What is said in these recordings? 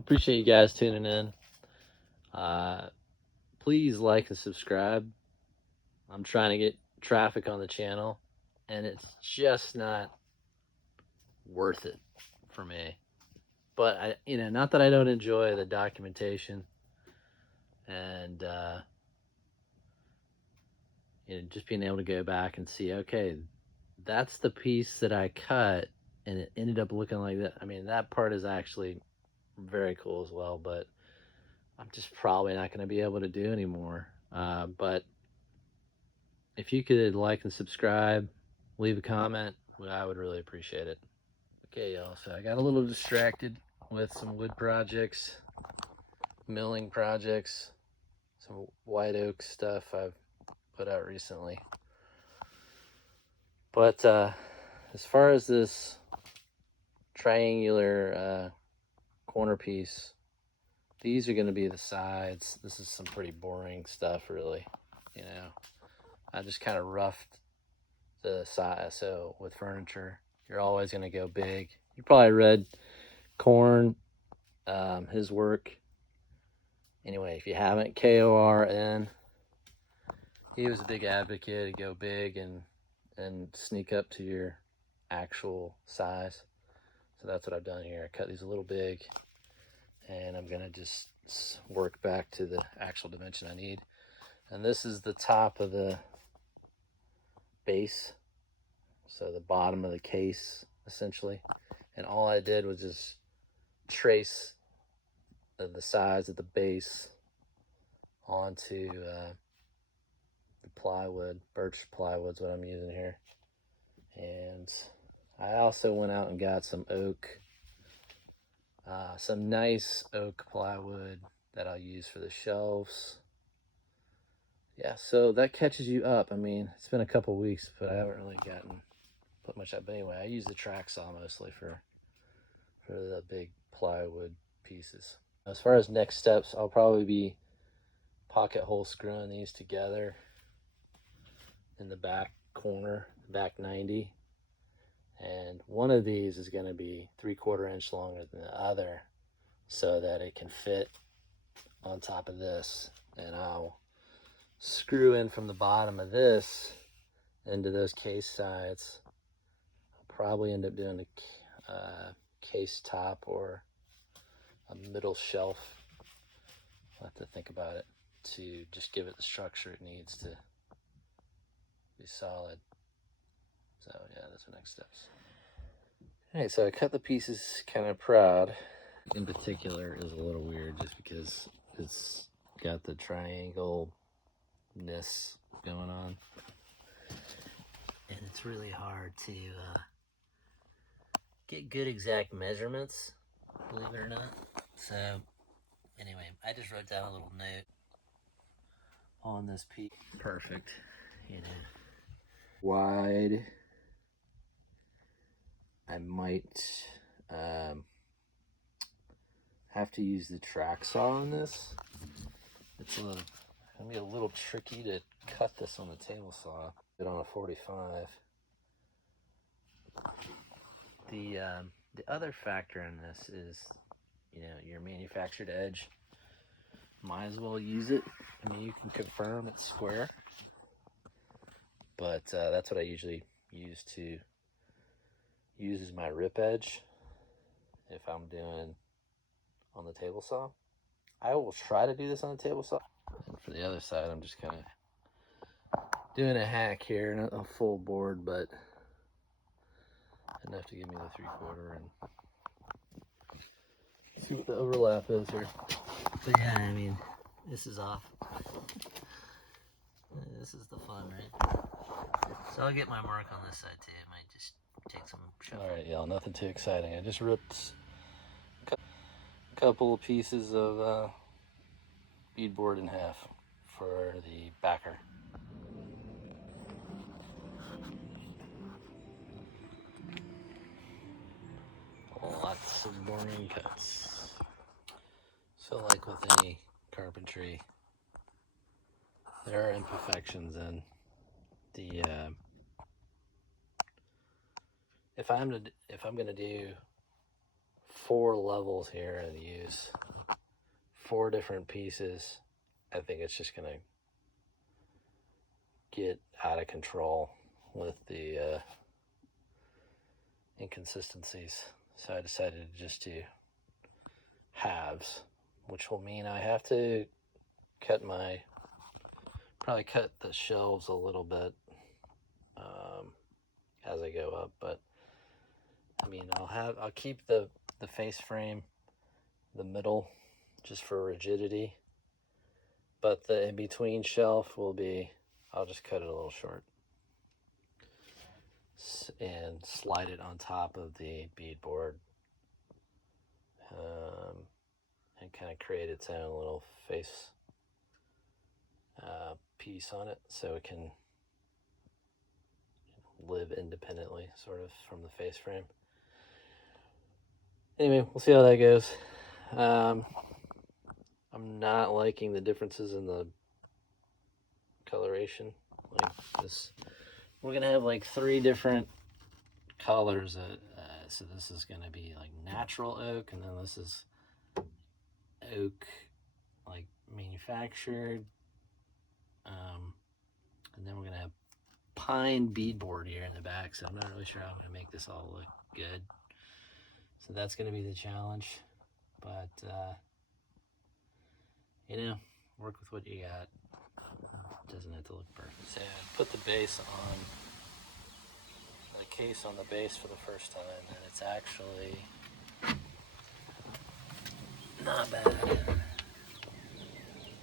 appreciate you guys tuning in. Please like and subscribe. I'm trying to get traffic on the channel, and it's just not worth it for me. But not that I don't enjoy the documentation and just being able to go back and see, okay, that's the piece that I cut, and it ended up looking like that. I mean, that part is actually very cool as well, but I'm just probably not going to be able to do anymore. But if you could like and subscribe, leave a comment, I would really appreciate it. Okay, y'all, so I got a little distracted with some wood projects, milling projects, some white oak stuff I've put out recently. But as far as this triangular corner piece, these are going to be the sides. This is some pretty boring stuff, really. I just kind of roughed the size. So with furniture, you're always going to go big. You probably read Korn, his work. Anyway, if you haven't, Korn, he was a big advocate to go big and sneak up to your actual size. So that's what I've done here. I cut these a little big, and I'm gonna just work back to the actual dimension I need. And this is the top of the base, so the bottom of the case essentially. And all I did was just trace the size of the base onto the plywood. Birch plywood's what I'm using here. And I also went out and got some oak, some nice oak plywood that I'll use for the shelves. Yeah, so that catches you up. I mean, it's been a couple weeks, but I haven't really put much up. But anyway, I use the track saw mostly for the big plywood pieces. As far as next steps, I'll probably be pocket hole screwing these together in the back corner, back 90. And one of these is going to be 3/4 inch longer than the other so that it can fit on top of this. And I'll screw in from the bottom of this into those case sides. I'll probably end up doing a case top or a middle shelf. I'll have to think about it to just give it the structure it needs to be solid. So yeah, that's the next steps. All right, so I cut the pieces kind of proud. In particular is a little weird just because it's got the triangle-ness going on. And it's really hard to get good exact measurements, believe it or not. So anyway, I just wrote down a little note on this piece. Perfect, wide. I might have to use the track saw on this. It's gonna be a little tricky to cut this on the table saw. It on a 45. The other factor in this is, your manufactured edge. Might as well use it. I mean, you can confirm it's square, but that's what I usually use as my rip edge if I'm doing on the table saw. I will try to do this on the table saw. And for the other side, I'm just kind of doing a hack here, not a full board, but enough to give me the 3/4 and see what the overlap is here. But yeah, I mean, this is off. This is the fun, right? So I'll get my mark on this side too. It might just take some shuffling. All right, y'all, nothing too exciting. I just ripped a couple of pieces of beadboard in half for the backer. Lots of boring cuts. So like with any carpentry, there are imperfections in the if I'm gonna do 4 levels here and use 4 different pieces, I think it's just gonna get out of control with the inconsistencies. So I decided just to halves, which will mean I have to probably cut the shelves a little bit as I go up, but I mean, I'll keep the face frame, the middle, just for rigidity, but the in-between shelf I'll just cut it a little short and slide it on top of the beadboard, and kind of create its own little face piece on it, so it can live independently, sort of, from the face frame. Anyway, we'll see how that goes. I'm not liking the differences in the coloration. Like this, we're gonna have like 3 different colors. So this is gonna be like natural oak, and then this is oak, like manufactured. And then we're gonna have pine beadboard here in the back. So I'm not really sure how I'm gonna make this all look good. So that's gonna be the challenge. But you know, work with what you got. It doesn't have to look perfect. So I put the base on the case on the base for the first time, and it's actually not bad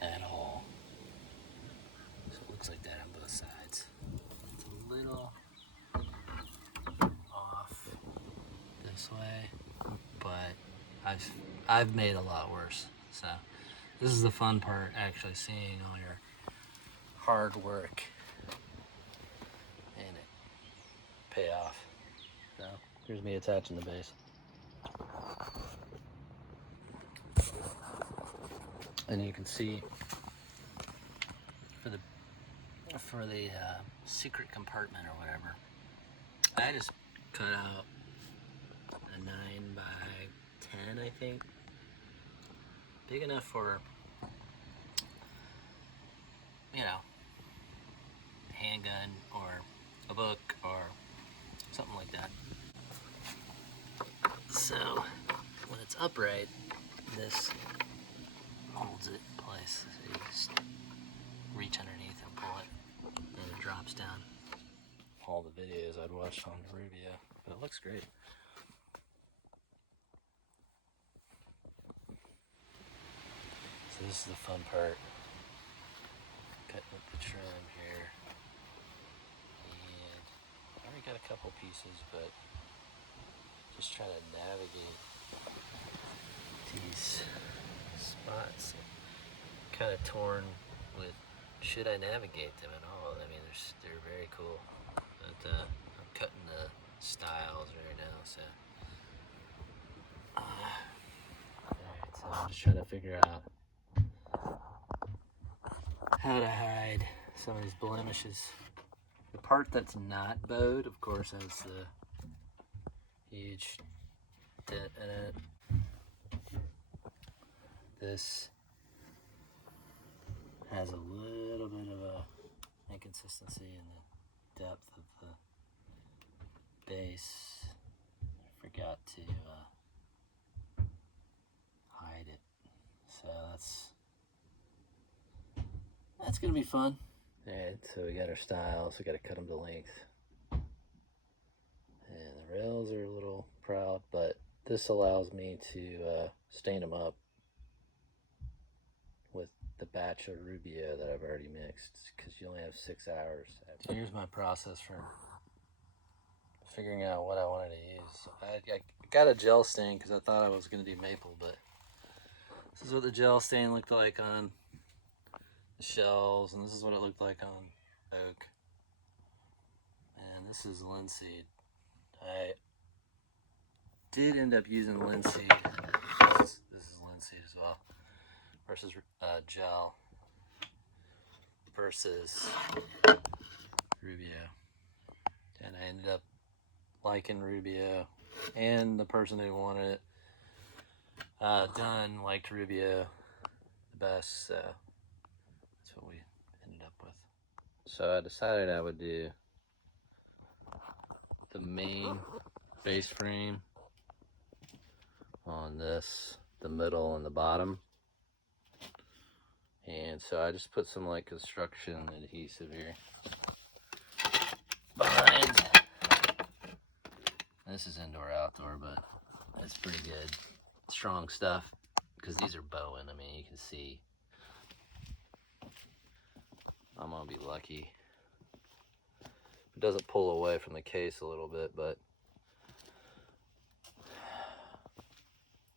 at all. So it looks like that on both sides. It's a little off this way, but I've made a lot worse. So this is the fun part, actually seeing all your hard work and it pay off. So here's me attaching the base. And you can see for the secret compartment or whatever, I just cut out a 9 by 10, I think. Big enough for, you know, a handgun or a book or something like that. So when it's upright, this holds it in place. So you just reach underneath and pull it, and it drops down. All the videos I'd watched on Rubio, but it looks great. So this is the fun part. Cutting up the trim here. And I already got a couple pieces, but just trying to navigate these spots. Kind of torn with, should I navigate them at all? I mean, they're very cool, but I'm cutting the styles right now, so. Alright, so I'm just trying to figure out how to hide some of these blemishes. The part that's not bowed, of course, has the huge dent in it. This has a little bit of a inconsistency in the depth of the base. I forgot to hide it, so that's gonna be fun. Alright, so we got our styles, we gotta cut them to length. And the rails are a little proud, but this allows me to stain them up with the batch of Rubio that I've already mixed, because you only have 6 hours. Here's my process for figuring out what I wanted to use. I got a gel stain because I thought I was gonna do maple, but this is what the gel stain looked like on the shelves, and this is what it looked like on oak. And this is linseed. I did end up using linseed. This is linseed as well, versus gel versus Rubio. And I ended up liking Rubio, and the person who wanted it Done, liked Rubio the best, so that's what we ended up with. So I decided I would do the main base frame on this, the middle and the bottom. And so I just put some like construction adhesive here behind. This is indoor outdoor, but it's pretty good. Strong stuff, because these are Bowen. I mean, you can see I'm gonna be lucky. It doesn't pull away from the case a little bit, but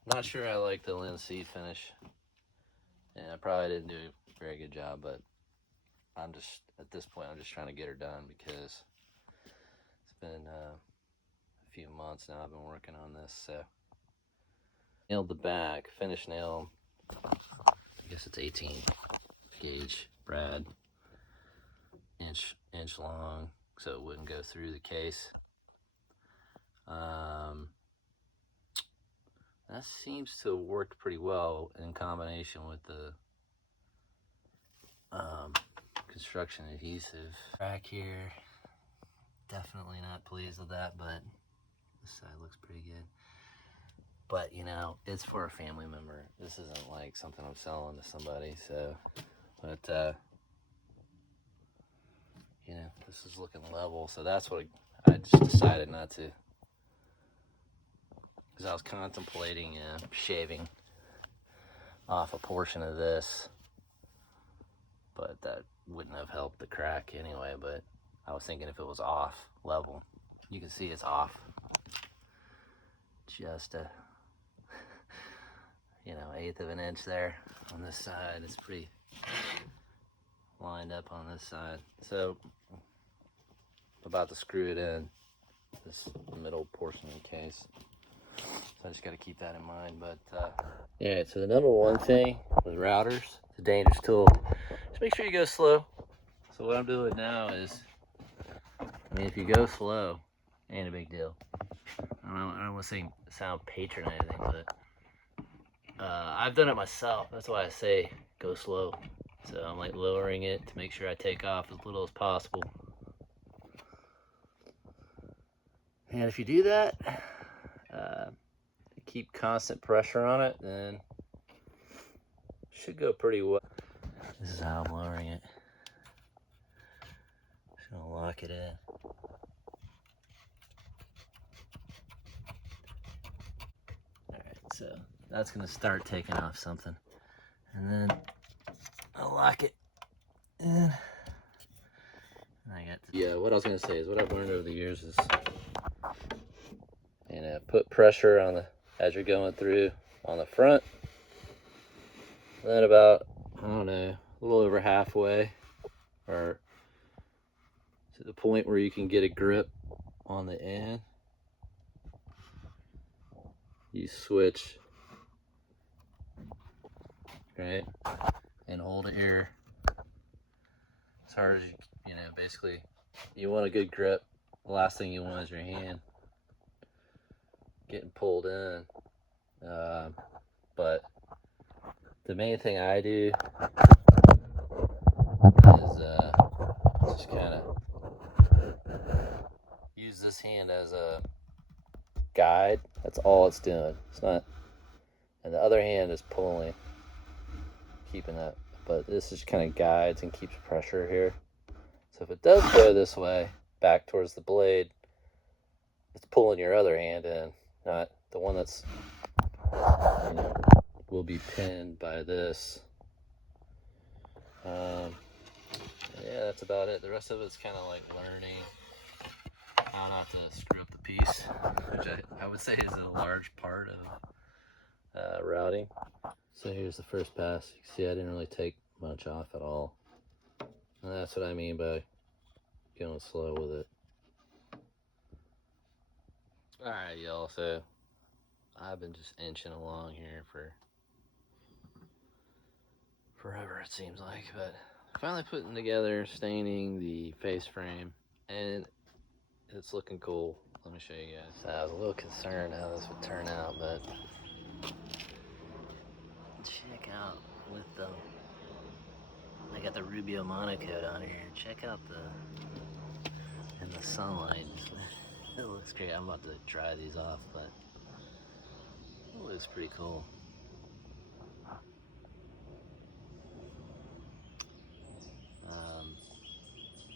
not sure I like the linseed finish, and I probably didn't do a very good job, but I'm just, at this point, I'm just trying to get her done, because it's been a few months now I've been working on this. So nailed the back, finish nail, I guess it's 18 gauge brad, inch long, so it wouldn't go through the case. That seems to have worked pretty well in combination with the construction adhesive. Back here, definitely not pleased with that, but this side looks pretty good. But you know, it's for a family member. This isn't like something I'm selling to somebody, so, but you know, this is looking level, so that's what I just decided not to, because I was contemplating shaving off a portion of this, but that wouldn't have helped the crack anyway. But I was thinking if it was off level, you can see it's off just a you know, 1/8 of an inch there on this side. It's pretty lined up on this side, so I'm about to screw it in this middle portion of the case. So I just got to keep that in mind. But yeah, so the number one thing with routers, it's a dangerous tool, just make sure you go slow. So what I'm doing now is, I mean, if you go slow, ain't a big deal. I don't want to sound patronizing, but I've done it myself. That's why I say go slow. So I'm like lowering it to make sure I take off as little as possible. And if you do that, keep constant pressure on it, then it should go pretty well. This is how I'm lowering it. Just gonna lock it in. Alright, so that's gonna start taking off something. And then I'll lock it in. Yeah, what I was gonna say is, what I've learned over the years is, you know, put pressure on as you're going through on the front. And then about, I don't know, a little over halfway, or to the point where you can get a grip on the end, you switch, right, and hold it here as hard as you know, basically you want a good grip. The last thing you want is your hand getting pulled in. But the main thing I do is just kind of use this hand as a guide. That's all it's doing. It's not, and the other hand is pulling, keeping that, but this just kind of guides and keeps pressure here. So if it does go this way, back towards the blade, it's pulling your other hand in, not the one that's, you know, will be pinned by this. Yeah, that's about it. The rest of it's kind of like learning how not to screw up the piece, which I would say is a large part of routing. So here's the first pass. You can see I didn't really take much off at all. And that's what I mean by going slow with it. Alright, y'all, so I've been just inching along here for forever, it seems like, but finally putting together, staining the face frame, and it's looking cool. Let me show you guys. I was a little concerned how this would turn out, but with the, I got the Rubio Monocoat on here. Check out in the sunlight. It looks great. I'm about to dry these off, but it looks pretty cool.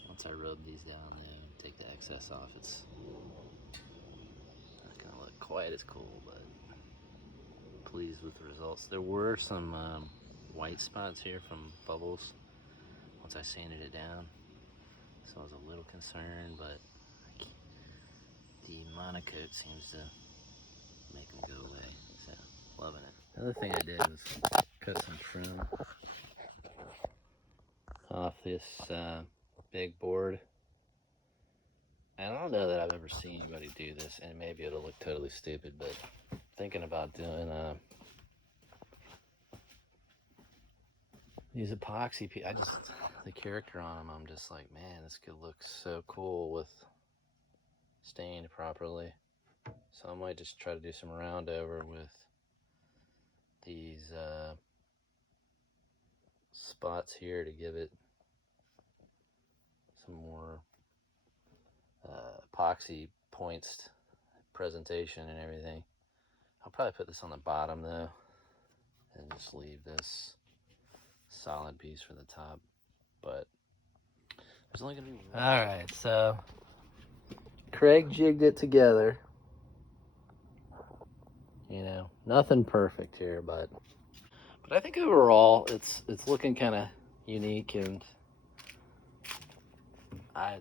Once I rub these down and take the excess off, it's not gonna look quite as cool, but pleased with the results. There were some white spots here from bubbles once I sanded it down, so I was a little concerned, but the Monocoat seems to make them go away, so loving it. Another thing I did was cut some trim off this big board. I don't know that I've ever seen anybody do this, and maybe it'll look totally stupid, but thinking about doing these epoxy pieces, the character on them, I'm just like, man, this could look so cool with stained properly. So I might just try to do some round over with these spots here to give it some more epoxy points presentation and everything. I'll probably put this on the bottom though and just leave this solid piece for the top, but there's only gonna be one. All right, so Craig jigged it together. You know, nothing perfect here, but I think overall it's looking kind of unique, and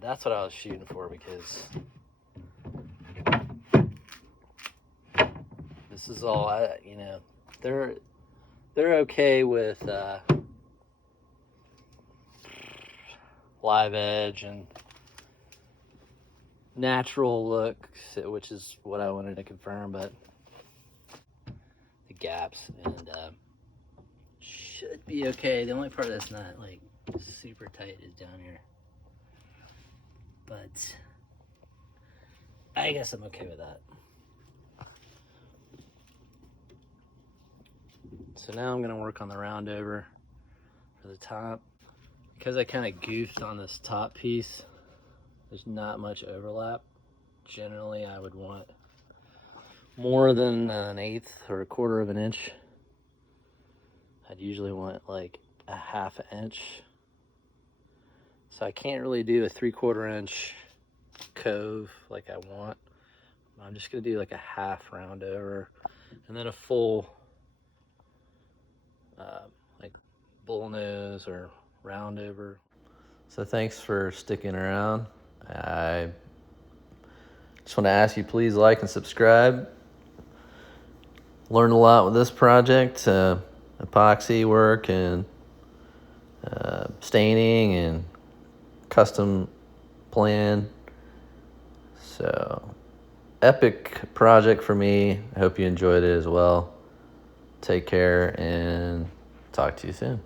that's what I was shooting for, because this is all you know, they're okay with live edge and natural looks, which is what I wanted to confirm, but the gaps and should be okay. The only part that's not like super tight is down here, but I guess I'm okay with that. So now I'm gonna work on the round over for the top. Because I kind of goofed on this top piece, there's not much overlap. Generally, I would want more than an 1/8 or 1/4 of an inch. I'd usually want like a 1/2 inch. So I can't really do a 3/4 inch cove like I want. I'm just gonna do like a half round over and then a full like bull nose or round over. So thanks for sticking around. I just want to ask you, please like and subscribe. Learned a lot with this project, epoxy work and staining and custom plan. So epic project for me. I hope you enjoyed it as well. Take care and talk to you soon.